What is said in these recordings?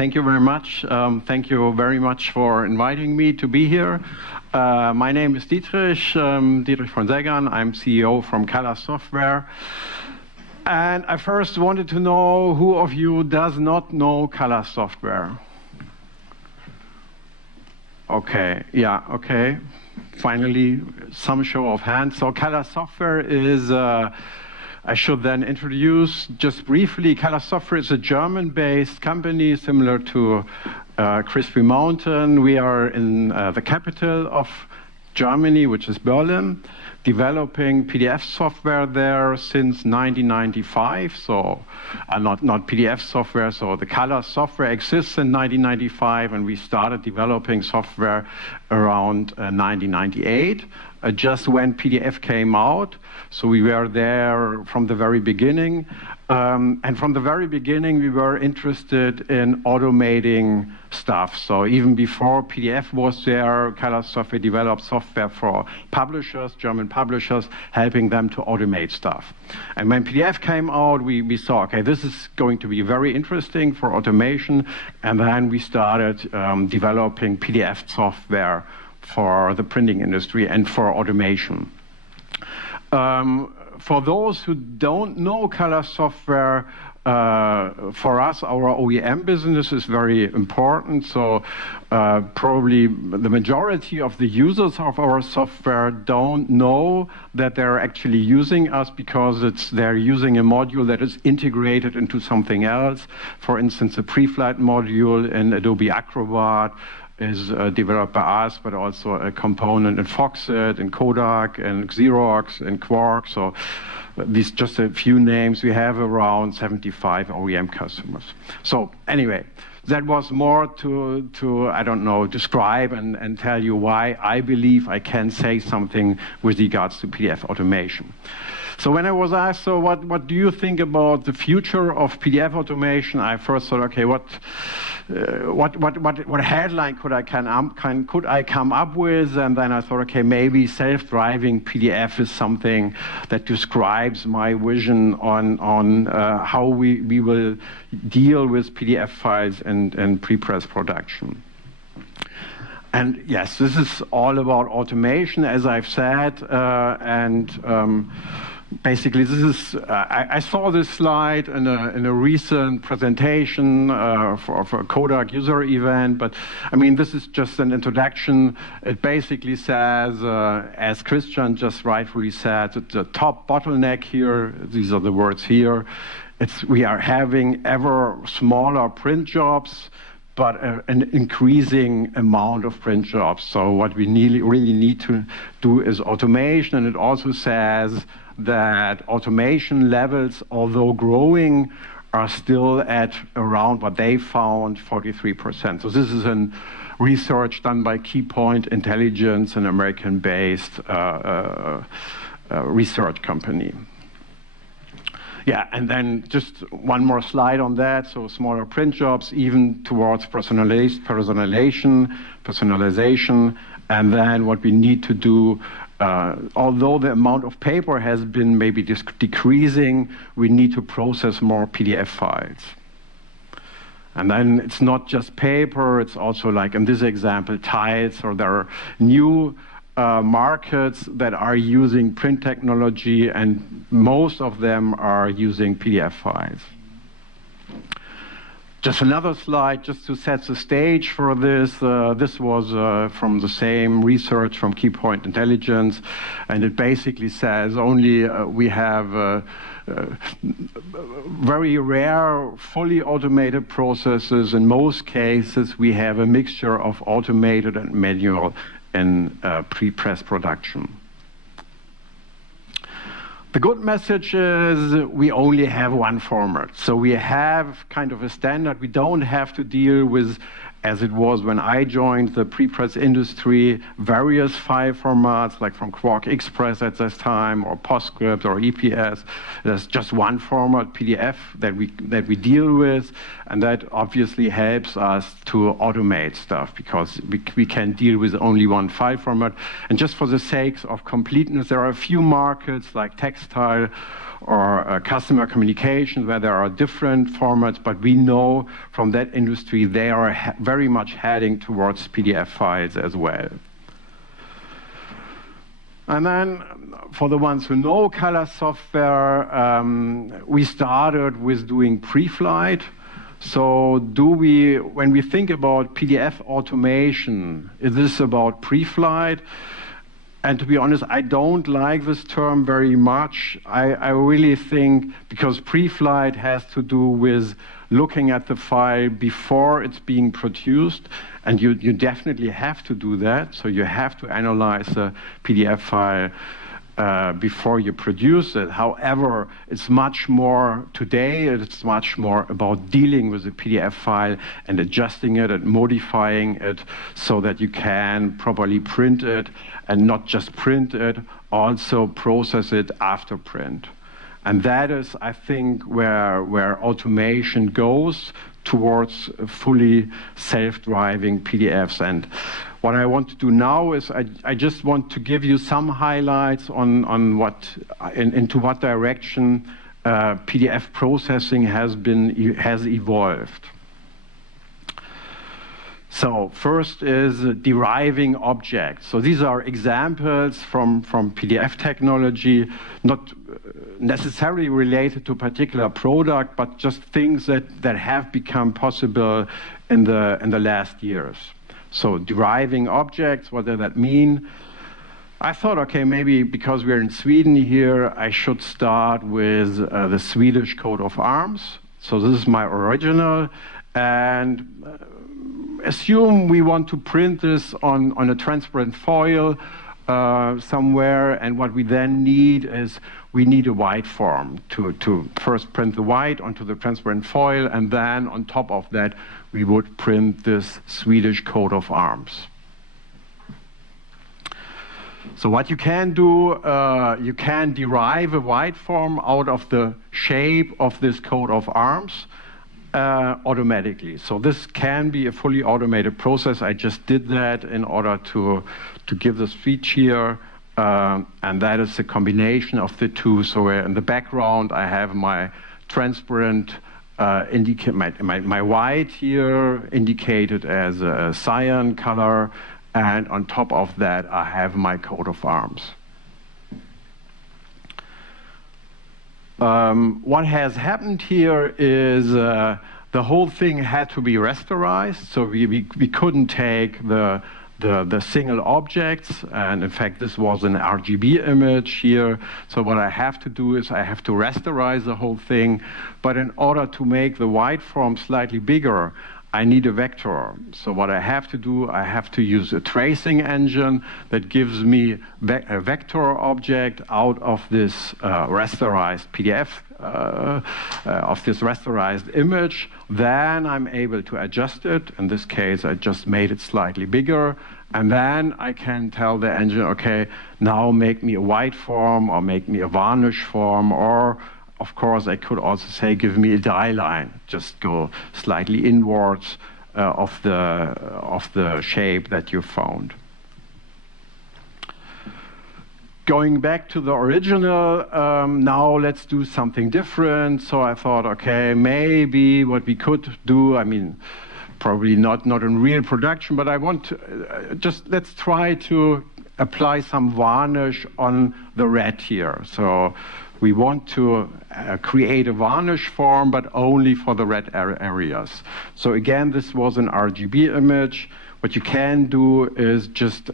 Thank you very much. Thank you very much for inviting me to be here. My name is Dietrich von Segger. I'm CEO from Callas Software. And I first wanted to know who of you does not know Callas Software? Okay, yeah, okay. Finally, some show of hands. So Callas Software is, I should then introduce just briefly, Callas Software is a German-based company similar to Crispy Mountain. We are in the capital of Germany, which is Berlin, developing PDF software there since 1995. So not PDF software, so the Callas software exists in 1995, and we started developing software around 1998, just when PDF came out. So we were there from the very beginning. And from the very beginning, we were interested in automating stuff. So even before PDF was there, Callas Software developed software for publishers, German publishers, helping them to automate stuff. And when PDF came out, we saw, okay, this is going to be very interesting for automation. And then we started developing PDF software for the printing industry and for automation. For those who don't know Callas Software, for us, our OEM business is very important. So probably the majority of the users of our software don't know that they're actually using us because they're using a module that is integrated into something else. For instance, a pre-flight module in Adobe Acrobat is developed by us, but also a component in Foxit, in Kodak, and Xerox, and Quark. So these just a few names. We have around 75 OEM customers. So anyway, that was more to I don't know, describe and tell you why I believe I can say something with regards to PDF automation. So when I was asked, so what do you think about the future of PDF automation? I first thought, okay, what headline could I come up with? And then I thought, okay, maybe self-driving PDF is something that describes my vision on how we will deal with PDF files and pre-press production. And yes, this is all about automation, as I've said, basically, this is. I saw this slide in a recent presentation for a Kodak user event, but I mean, this is just an introduction. It basically says, as Christian just rightfully said, the top bottleneck here. These are the words here. We are having ever smaller print jobs, but an increasing amount of print jobs. So what we really need to do is automation, and it also says that automation levels, although growing, are still at around what they found, 43%. So this is research done by Keypoint Intelligence, an American-based research company. Yeah, and then just one more slide on that. So smaller print jobs, even towards personalization, and then what we need to do. Although the amount of paper has been maybe decreasing, we need to process more PDF files. And then it's not just paper, it's also like in this example, tiles, or there are new markets that are using print technology, and most of them are using PDF files. Just another slide, just to set the stage for this. This was from the same research from Keypoint Intelligence, and it basically says only we have very rare, fully automated processes. In most cases, we have a mixture of automated and manual in pre-press production. The good message is we only have one format. So we have kind of a standard. We don't have to deal with, as it was when I joined the pre-press industry, various file formats like from Quark Express at this time, or PostScript or EPS. There's just one format, PDF, that we deal with, and that obviously helps us to automate stuff because we can deal with only one file format. And just for the sake of completeness, there are a few markets like textile or customer communication where there are different formats, but we know from that industry they are very much heading towards PDF files as well. And then for the ones who know callas software, we started with doing pre-flight. So when we think about PDF automation, is this about pre-flight? And to be honest, I don't like this term very much. I really think, because pre-flight has to do with looking at the file before it's being produced, and you definitely have to do that. So you have to analyze the PDF file before you produce it. However, it's much more today, it's much more about dealing with the PDF file and adjusting it and modifying it so that you can properly print it, and not just print it, also process it after print. And that is, I think, where automation goes towards fully self-driving PDFs. And what I want to do now is I just want to give you some highlights on into what direction PDF processing has evolved. So first is deriving objects. So these are examples from PDF technology, not necessarily related to a particular product, but just things that have become possible in the last years. So deriving objects, what does that mean? I thought, okay, maybe because we're in Sweden here, I should start with the Swedish coat of arms. So this is my original, and assume we want to print this on a transparent foil somewhere, and what we then need is we need a white form to first print the white onto the transparent foil, and then on top of that we would print this Swedish coat of arms. So what you can do, you can derive a white form out of the shape of this coat of arms automatically. So this can be a fully automated process. I just did that in order to give this speech here, and that is a combination of the two. So in the background I have my transparent my white here indicated as a cyan color, and on top of that I have my coat of arms. What has happened here is the whole thing had to be rasterized, so we couldn't take the single objects, and in fact this was an RGB image here. So what I have to do is I have to rasterize the whole thing, but in order to make the white form slightly bigger, I need a vector. So what I have to do, I have to use a tracing engine that gives me a vector object out of this rasterized PDF, of this rasterized image. Then I'm able to adjust it. In this case, I just made it slightly bigger. And then I can tell the engine, okay, now make me a white form, or make me a varnish form, or of course, I could also say, give me a die line. Just go slightly inwards of the shape that you found. Going back to the original, now let's do something different. So I thought, okay, maybe what we could do, I mean, probably not in real production, but I want to, let's try to apply some varnish on the red here. So we want to create a varnish form, but only for the red areas. So again, this was an RGB image. What you can do is just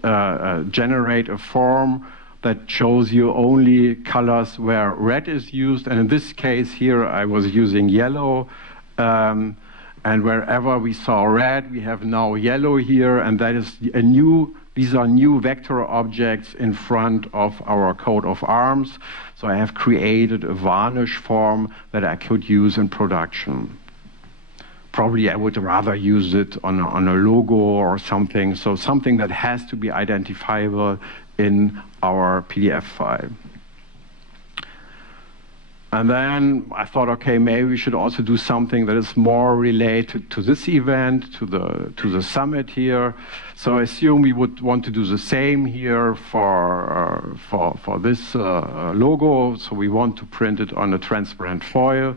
generate a form that shows you only colors where red is used. And in this case here, I was using yellow. And wherever we saw red, we have now yellow here. And that is these are new vector objects in front of our coat of arms. So I have created a varnish form that I could use in production. Probably I would rather use it on a logo or something. So something that has to be identifiable in our PDF file. And then I thought, okay, maybe we should also do something that is more related to this event, to the summit here. So I assume we would want to do the same here for this logo. So we want to print it on a transparent foil.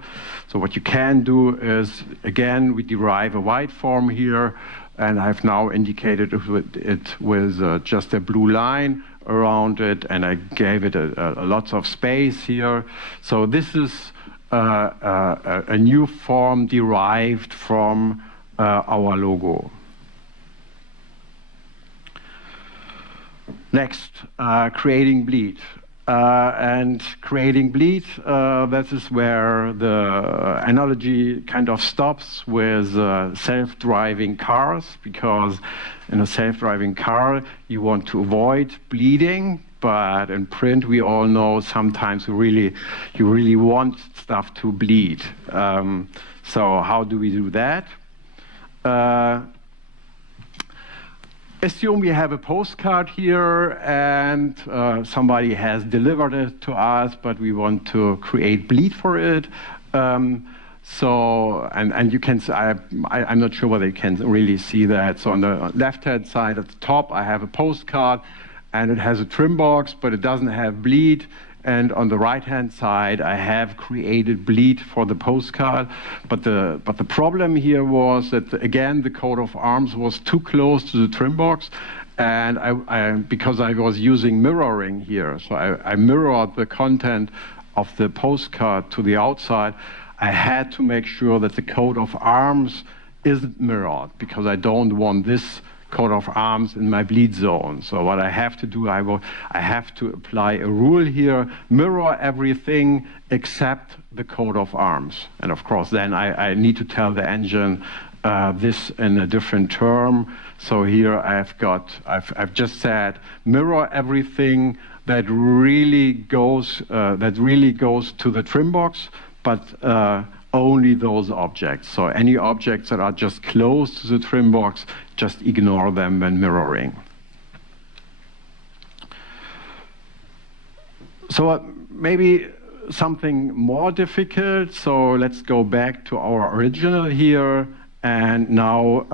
So what you can do is, again, we derive a white form here, and I've now indicated it with just a blue line around it, and I gave it a lots of space here. So this is a new form derived from our logo. Next, creating bleed. And creating bleed, that is where the analogy kind of stops with self-driving cars, because in a self-driving car you want to avoid bleeding, but in print we all know sometimes you really want stuff to bleed. So how do we do that? Assume we have a postcard here and somebody has delivered it to us, but we want to create bleed for it. So you can, I'm not sure whether you can really see that. So on the left-hand side at the top, I have a postcard and it has a trim box, but it doesn't have bleed. And on the right-hand side, I have created bleed for the postcard. But the problem here was that, again, the coat of arms was too close to the trim box. And because I was using mirroring here, so I mirrored the content of the postcard to the outside, I had to make sure that the coat of arms isn't mirrored, because I don't want this coat of arms in my bleed zone. So what I have to do, I have to apply a rule here, mirror everything except the coat of arms. And of course, then I need to tell the engine this in a different term. So here I've just said mirror everything that really goes to the trim box, but only those objects. So any objects that are just close to the trim box, just ignore them when mirroring. So maybe something more difficult. So let's go back to our original here. And now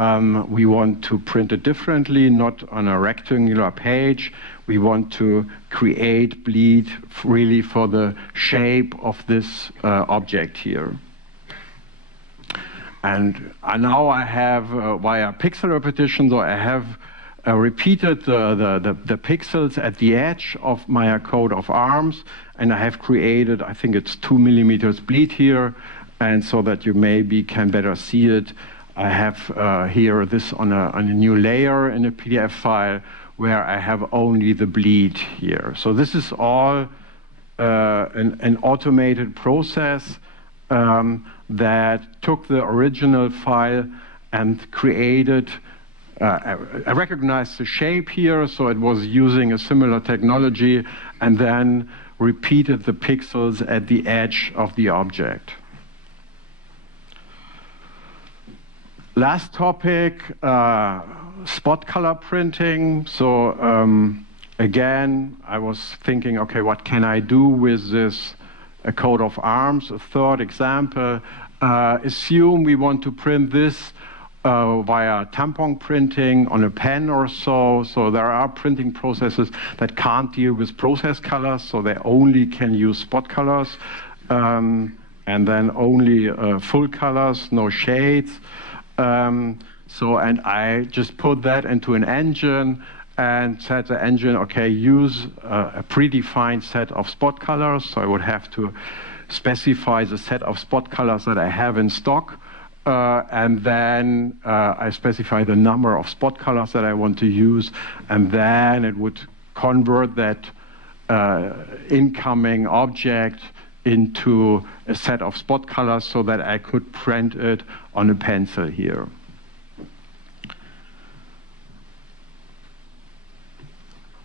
we want to print it differently, not on a rectangular page. We want to create bleed really for the shape of this object here. And now I have, via pixel repetition, so I have repeated the pixels at the edge of my coat of arms, and I have created, I think it's 2 millimeters bleed here, and so that you maybe can better see it, I have here this on a new layer in a PDF file where I have only the bleed here. So this is all an automated process that took the original file and created, I recognized the shape here, so it was using a similar technology, and then repeated the pixels at the edge of the object. Last topic, spot color printing. So again, I was thinking, okay, what can I do with this coat of arms? A third example, assume we want to print this via tampon printing on a pen or so. So there are printing processes that can't deal with process colors, so they only can use spot colors, and then only full colors, no shades. And I just put that into an engine and said the engine, okay, use a predefined set of spot colors. So I would have to specify the set of spot colors that I have in stock. And then I specify the number of spot colors that I want to use. And then it would convert that incoming object into a set of spot colors so that I could print it on a pencil here.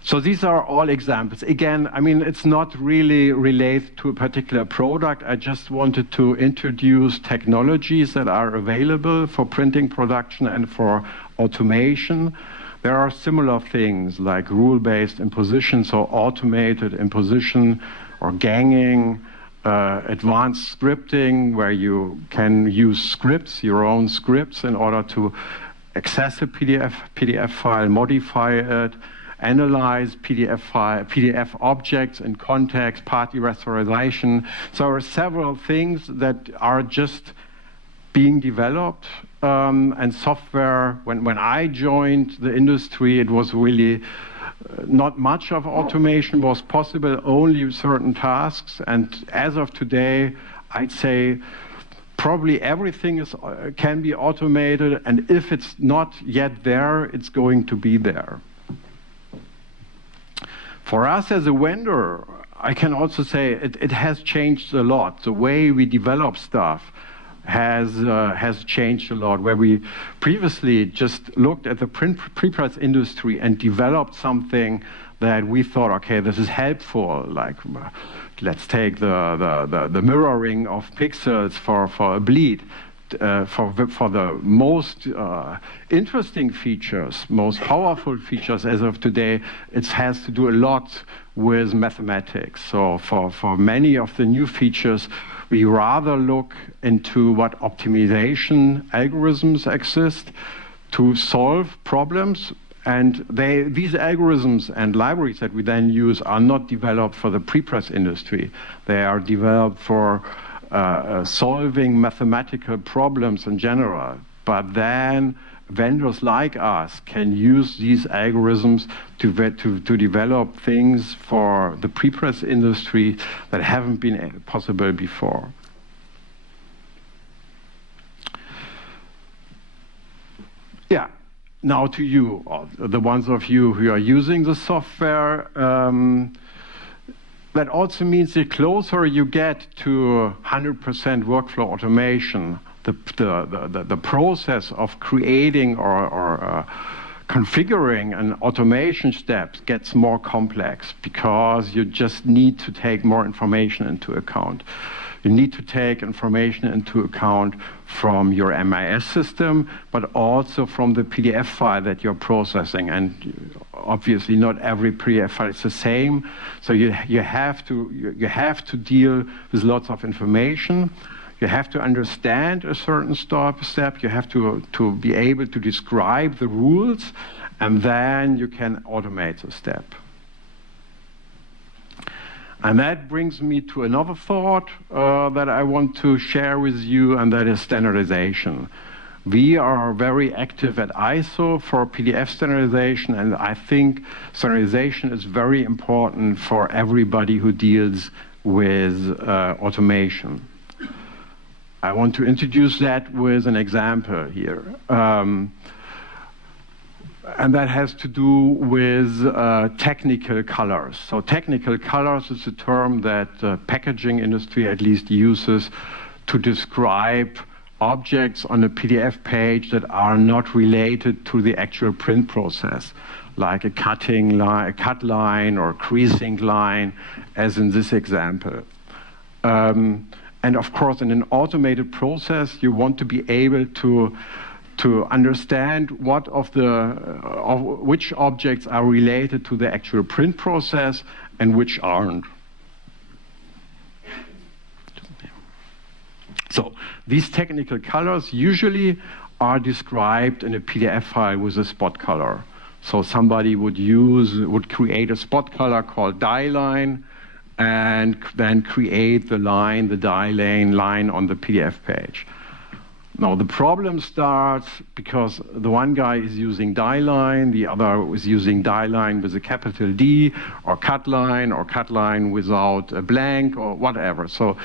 So these are all examples. Again, I mean, it's not really related to a particular product. I just wanted to introduce technologies that are available for printing production and for automation. There are similar things like rule-based imposition, so automated imposition or ganging, advanced scripting, where you can use scripts, your own scripts, in order to access a PDF file, modify it, analyze PDF objects in context, party rasterization. So there are several things that are just being developed, and software. When I joined the industry, it was really not much of automation was possible, only certain tasks. And as of today, I'd say probably everything can be automated, and if it's not yet there, it's going to be there. For us as a vendor, I can also say it has changed a lot. The way we develop stuff has changed a lot, where we previously just looked at the prepress industry and developed something that we thought, okay, this is helpful, like let's take the mirroring of pixels for a bleed. For the most interesting features, most powerful features as of today, it has to do a lot with mathematics. So for many of the new features, we rather look into what optimization algorithms exist to solve problems. And these algorithms and libraries that we then use are not developed for the prepress industry. They are developed for solving mathematical problems in general. But then vendors like us can use these algorithms to develop things for the prepress industry that haven't been possible before. Yeah, now to you, or the ones of you who are using the software. That also means the closer you get to 100% workflow automation, the process of creating or configuring an automation step gets more complex, because you just need to take more information into account. You need to take information into account from your MIS system, but also from the PDF file that you're processing. And obviously not every PDF file is the same. So you have to deal with lots of information. You have to understand a certain step. You have to be able to describe the rules, and then you can automate the step. And that brings me to another thought that I want to share with you, and that is standardization. We are very active at ISO for PDF standardization, and I think standardization is very important for everybody who deals with automation. I want to introduce that with an example here. And that has to do with technical colors. So technical colors is a term that the packaging industry at least uses to describe objects on a PDF page that are not related to the actual print process, like a cutting line, a cut line, or creasing line, as in this example. And of course, in an automated process, you want to be able to understand which objects are related to the actual print process and which aren't. So these technical colors usually are described in a PDF file with a spot color. So somebody would create a spot color called die line, and then create the die line on the PDF page. Now the problem starts because the one guy is using die line, the other is using die line with a capital D, or cut line without a blank, or whatever. So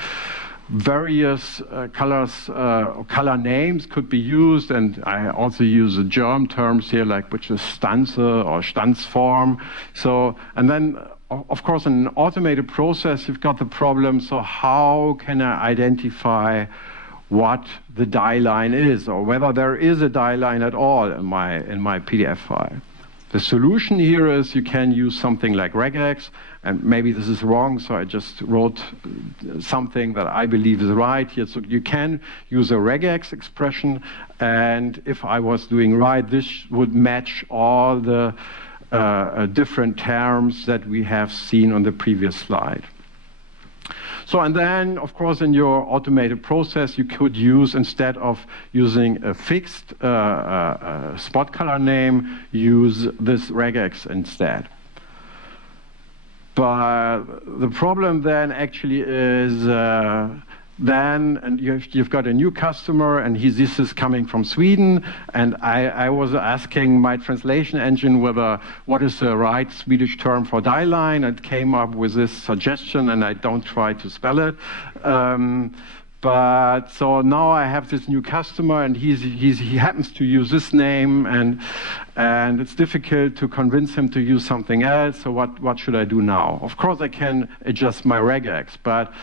various color names could be used, and I also use the German terms here, like which is Stanze or Stanzform. So, and then of course in an automated process you've got the problem, so how can I identify what the die line is, or whether there is a die line at all in my PDF file? The solution here is you can use something like regex, and maybe this is wrong, so I just wrote something that I believe is right here. So you can use a regex expression, and if I was doing right, this would match all the different terms that we have seen on the previous slide. So, and then, of course, in your automated process, you could use, instead of using a fixed spot color name, use this regex instead. But the problem then actually is and you've got a new customer, and this is coming from Sweden, and I was asking my translation engine what is the right Swedish term for die line. It came up with this suggestion, and I don't try to spell it. But so now I have this new customer, and he happens to use this name, and it's difficult to convince him to use something else. So what should I do now? Of course, I can adjust my regex, but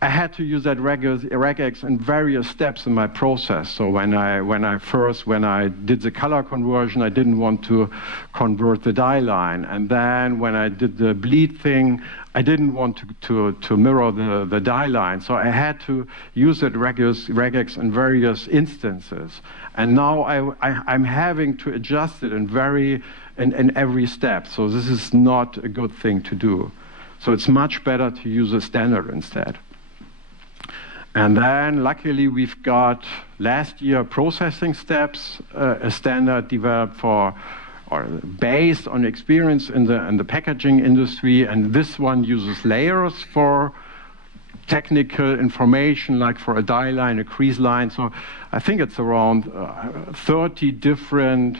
I had to use that regex in various steps in my process. So when I did the color conversion, I didn't want to convert the die line, and then when I did the bleed thing, I didn't want to mirror the die line. So I had to use that regex in various instances, and now I'm having to adjust it in every step. So this is not a good thing to do. So it's much better to use a standard instead. And then, luckily, we've got last year processing steps, a standard developed based on experience in the packaging industry, and this one uses layers for technical information, like for a die line, a crease line. So I think it's around 30 different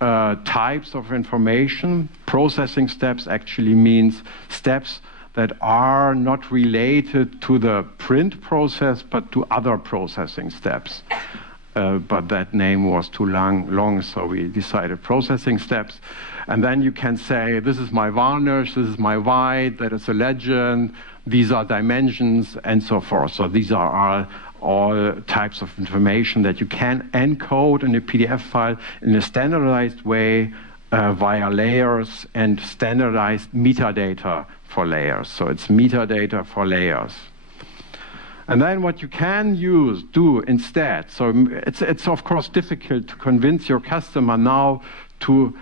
types of information. Processing steps actually means steps that are not related to the print process, but to other processing steps. But that name was too long, so we decided processing steps. And then you can say, this is my varnish, this is my white, that is a legend, these are dimensions, and so forth. So these are all types of information that you can encode in a PDF file in a standardized way via layers and standardized metadata for layers. So it's metadata for layers. And then what you can do instead, so it's of course difficult to convince your customer now to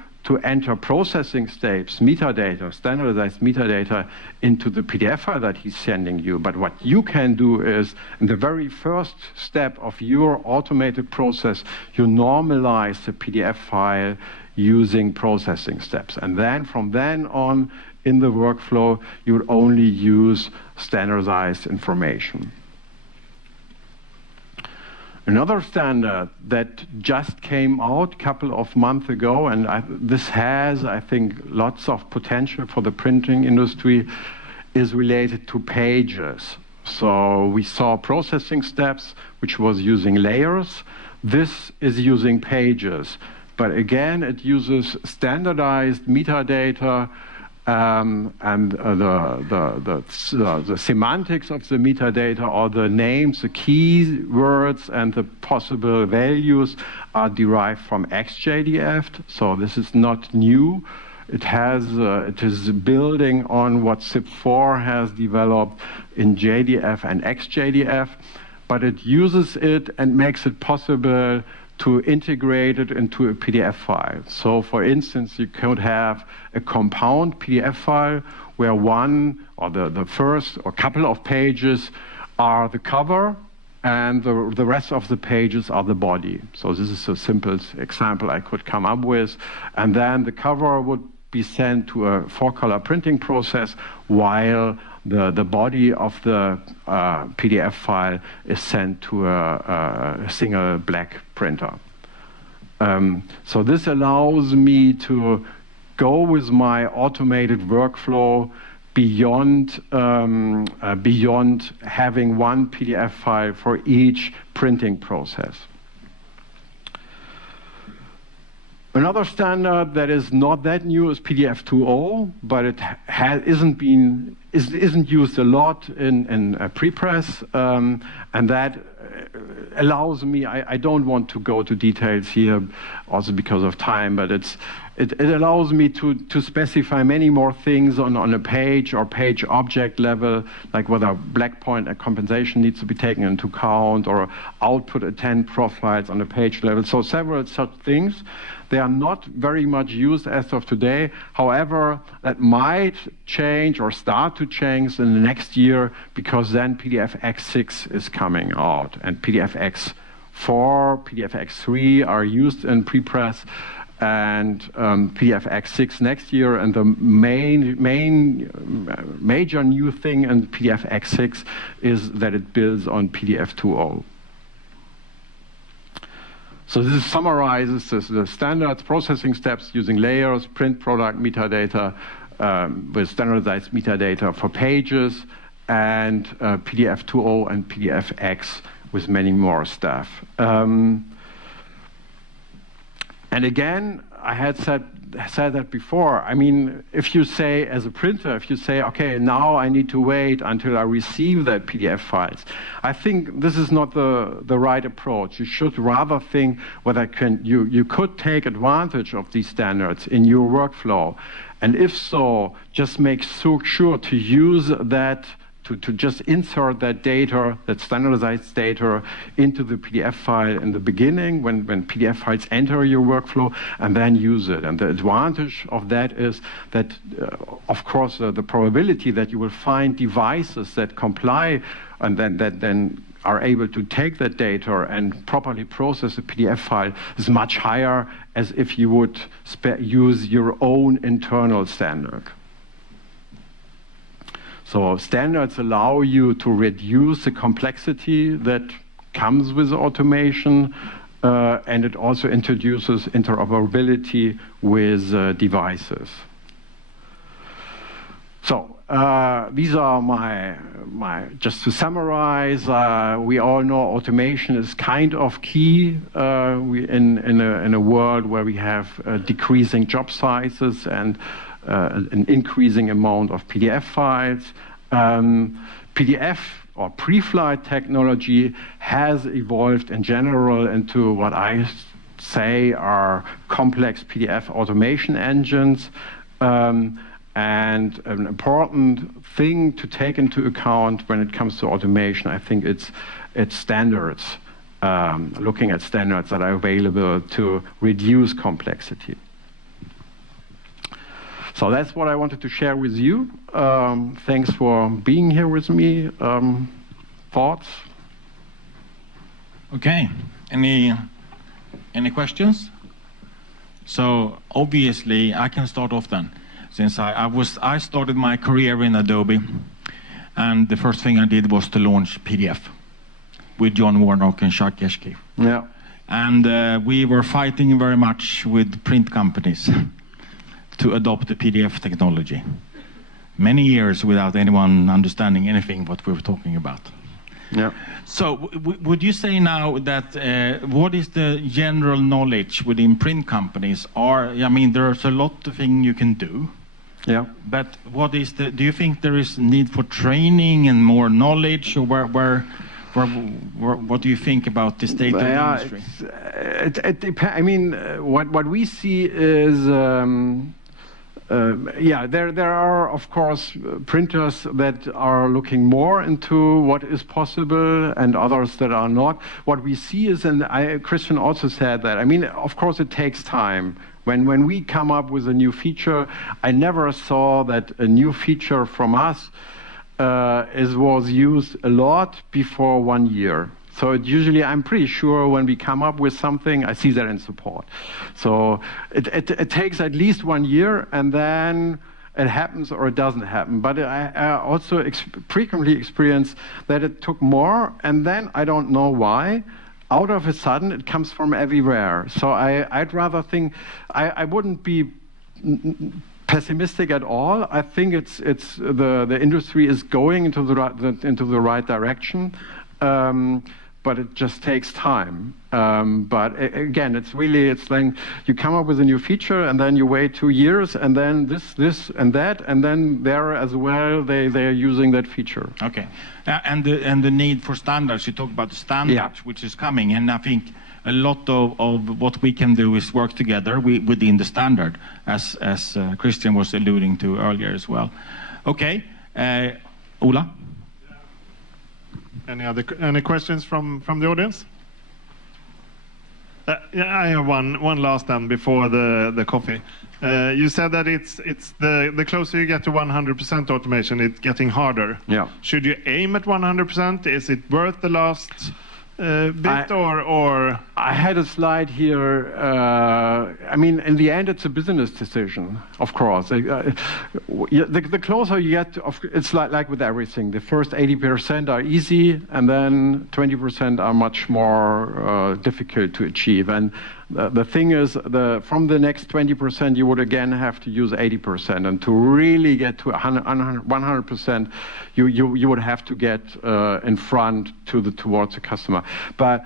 enter processing steps, metadata, standardized metadata into the PDF file that he's sending you. But what you can do is, in the very first step of your automated process, you normalize the PDF file using processing steps. And then from then on in the workflow, you would only use standardized information. Another standard that just came out a couple of months ago, and this has, I think, lots of potential for the printing industry, is related to pages. So we saw processing steps, which was using layers. This is using pages. But again, it uses standardized metadata, and the semantics of the metadata, or the names, the keywords, and the possible values are derived from XJDF. So this is not new. It is building on what SIP4 has developed in JDF and XJDF, but it uses it and makes it possible to integrate it into a PDF file. So for instance, you could have a compound PDF file where one or the first or couple of pages are the cover, and the rest of the pages are the body. So this is the simplest example I could come up with. And then the cover would be sent to a 4-color printing process, while the body of the PDF file is sent to a single black printer. So this allows me to go with my automated workflow beyond having one PDF file for each printing process. Another standard that is not that new is PDF 2.0, but it isn't used a lot in prepress, and that allows me. I don't want to go to details here, also because of time, but it allows me to specify many more things on a page or page object level, like whether black point and compensation needs to be taken into account, or output attend profiles on the page level. So several such things. They are not very much used as of today. However, that might change or start to change in the next year, because then PDFX6 is coming out, and PDFX4, PDFX3 are used in prepress, and PDFX6 next year. And the major new thing in PDFX6 is that it builds on PDF 2.0. So this summarizes the standards processing steps using layers, print product metadata with standardized metadata for pages, and PDF 2.0 and PDFX with many more stuff. And again, I had said that before. I mean, if you say, as a printer, if you say, okay, now I need to wait until I receive that PDF files, I think this is not the right approach. You should rather think whether you could take advantage of these standards in your workflow. And if so, just make sure to use that, to just insert that data, that standardized data, into the PDF file in the beginning when PDF files enter your workflow, and then use it. And the advantage of that is that, of course, the probability that you will find devices that comply and then are able to take that data and properly process the PDF file is much higher as if you would use your own internal standard. So standards allow you to reduce the complexity that comes with automation, and it also introduces interoperability with devices. So these are my, just to summarize, we all know automation is kind of key in a world where we have decreasing job sizes and an increasing amount of PDF files. PDF or pre-flight technology has evolved in general into what I say are complex PDF automation engines. And an important thing to take into account when it comes to automation, I think it's standards, looking at standards that are available to reduce complexity. So that's what I wanted to share with you. Thanks for being here with me. Thoughts? Okay. Any questions? So obviously, I can start off then, since I started my career in Adobe, and the first thing I did was to launch PDF with John Warnock and Chuck Geschke. Yeah. And we were fighting very much with print companies to adopt the PDF technology. Many years without anyone understanding anything what we were talking about. Yeah. So would you say now that what is the general knowledge within print companies? I mean, there's a lot of things you can do. Yeah. But what is do you think there is need for training and more knowledge, or what do you think about the state of the industry? It depends. I mean, what we see is, there are, of course, printers that are looking more into what is possible and others that are not. What we see is, and Christian also said that, I mean, of course it takes time. When we come up with a new feature, I never saw that a new feature from us was used a lot before 1 year. So usually, I'm pretty sure when we come up with something, I see that in support. So it takes at least 1 year, and then it happens or it doesn't happen. But I also frequently experience that it took more, and then I don't know why. Out of a sudden, it comes from everywhere. So I'd rather think I wouldn't be pessimistic at all. I think the industry is going into the right direction. but it just takes time. But again, it's like you come up with a new feature, and then you wait 2 years, and then this, and that, and then there as well, they are using that feature. Okay, and the need for standards. You talked about the standards, which is coming, and I think a lot of what we can do is work together within the standard, as Christian was alluding to earlier as well. Okay, Ola? Any questions from the audience? Yeah, I have one last then before the coffee. You said that it's the closer you get to 100% automation, it's getting harder. Yeah. Should you aim at 100%? Is it worth the last bit or? I had a slide here. I mean, in the end, it's a business decision, of course. The closer you get, it's like with everything. The first 80% are easy, and then 20% are much more difficult to achieve. And the thing is, from the next 20%, you would again have to use 80%. And to really get to 100%, you would have to get in front towards the customer. But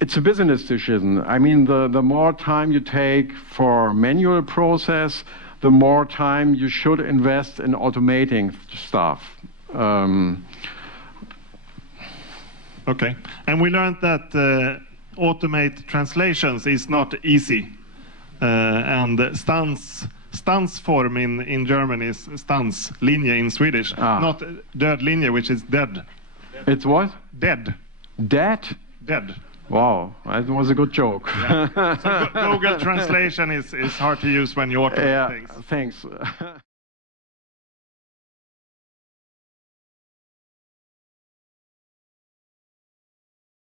it's a business decision. I mean, the more time you take for manual process, the more time you should invest in automating stuff. Okay. And we learned that automate translations is not easy. And Stansform in German is Stanslinje in Swedish. Not död linje, which is dead. It's what? Dead. Dead? Dead. Wow, that was a good joke. Yeah. So Google translation is hard to use when you automate things. Thanks.